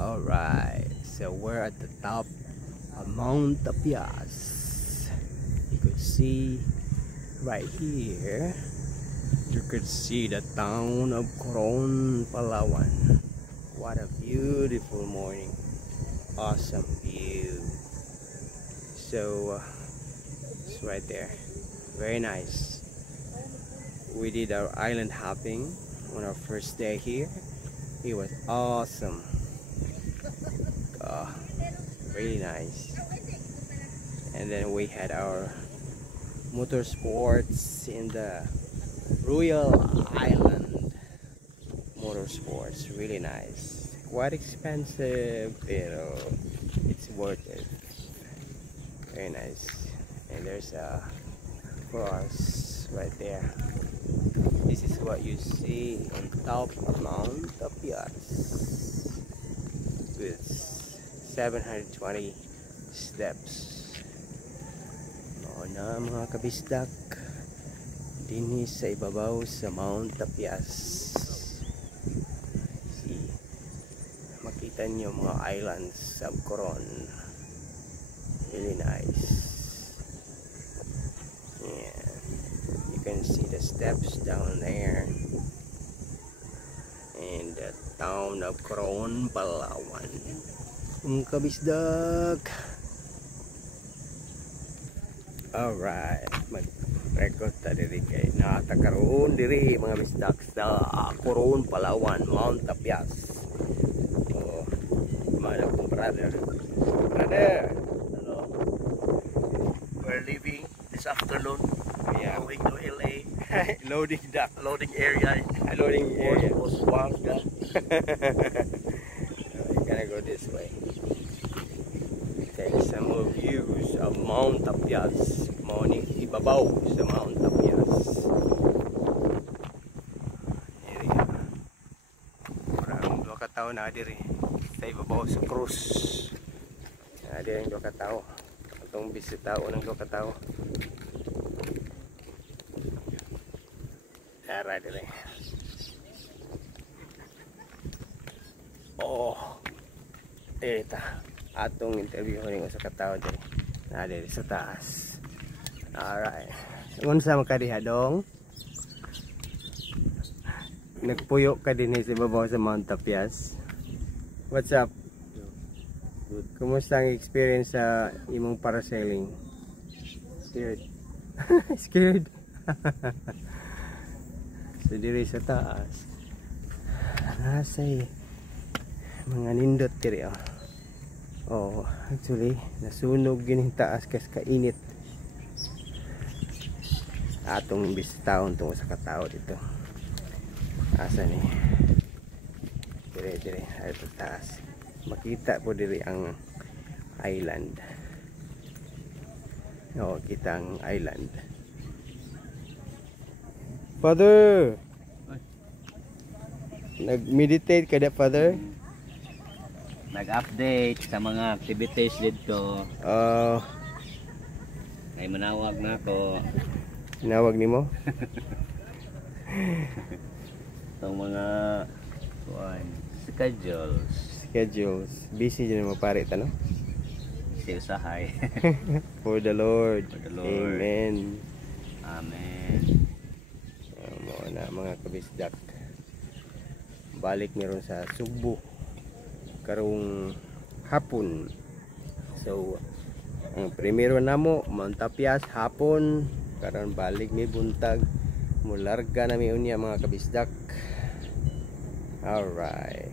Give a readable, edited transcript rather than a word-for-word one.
Alright, so we're at the top of Mount Tapias. You could see right here, you could see the town of Coron, Palawan. What a beautiful morning. Awesome view. So it's right there. Very nice. We did our island hopping on our first day here. It was awesome. Really nice. And then we had our motorsports in the Royal Island motorsports. Really nice. Quite expensive, but it's worth it. Very nice. And there's a cross right there. This is what you see on top of Mount Tapias with 720 steps. Mga na mga kabisdak dinhi sa ibabaw sa Mount Tapias. See, makita niyo mga islands of Coron. Really nice. Yeah, you can see the steps down there in the town of Coron, Palawan. Kabisdak. Alright, mag-record ta diri kay natakaroon diri mga bisdak sa Coron, Palawan, Mount Tapias. Oh, mana kong brother. Hello. We're leaving this afternoon. Yeah. Going to LA. Loading area. Loading area. Gonna go this way. Take some more views of Mount Tapias. Morning ibabaw sa Mount Tapias. Here we go. Parang 2 ka tao na diri sa ibabaw sa cruise. Na diri ang 2 ka tao. Atong bisitao ng 2 ka tao. Tara diri. Oh. Eta atong interview ning usa ka tawo diri na diri sa taas. Alright, unsa man ka diha dong? Nagpuyo ka din sa ibabaw sa Mount Tapias. What's up? Good. Kumusta ang experience sa imong parasailing? Scared. Scared. So diri sa taas nasay mga nindot diri oh. Oh, actually nasunog gining taas kas kainit. Atong bisitaon tong sa katao dito. Asa ni? Dire ay taas. Makita po diri ang island. Oh, kita ang island. Father. Nag-meditate ka da, Father? Nag-update sa mga activities dito. Ay manawag na ako. Tinawag nimo? Itong mga schedules. Busy dyan mo pare ito, no? Si usahay. For the Lord. For the Lord. Amen. Amen. Mga na mga kabisdak. Balik meron sa Subo karong hapon. So ang primero namo Mount Tapias hapon, karon balik mi buntag mularga na mi unya mga kabisdak. Alright.